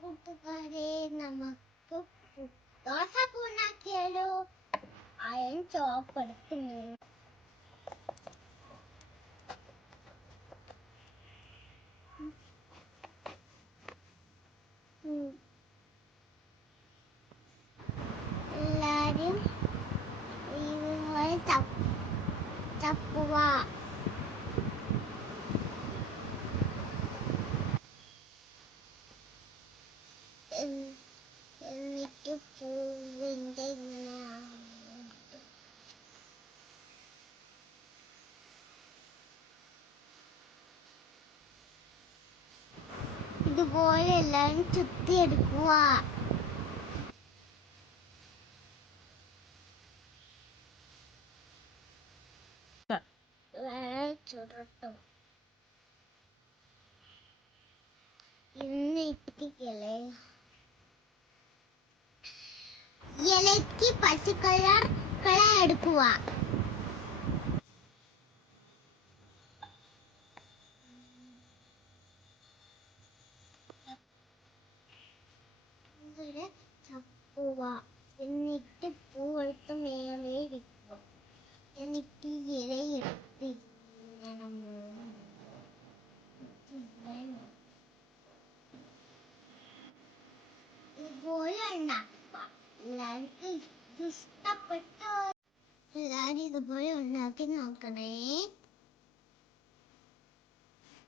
കൂട്ടുകാരെ നമുക്ക് ദോശ ഉണ്ടാക്കിയാലോ? അയൺ ചോപ്പ് എടുക്കുന്നു. എല്ലാരും ഇതുപോലെ ചപ്പുക. എന്നിട്ട് പൂവിൻ്റെ ഇതുപോലെ എല്ലാരും ചുറ്റിയെടുക്കുക. ചുടട്ടോ. എന്നിട്ട് ഇലയ്ക്ക് പച്ച കളർ എടുക്കുക. ചപ്പുക. എന്നിട്ട് പൂവെടുത്ത് മേലെ വെക്കുക. എന്നിട്ട് ഇലയെടുത്ത് ഇതുപോലെ ഉണ്ടാക്കുക. എല്ലാവർക്കും ഇഷ്ടപ്പെട്ടോ? എല്ലാവരും ഇതുപോലെ ഉണ്ടാക്കി നോക്കണേ.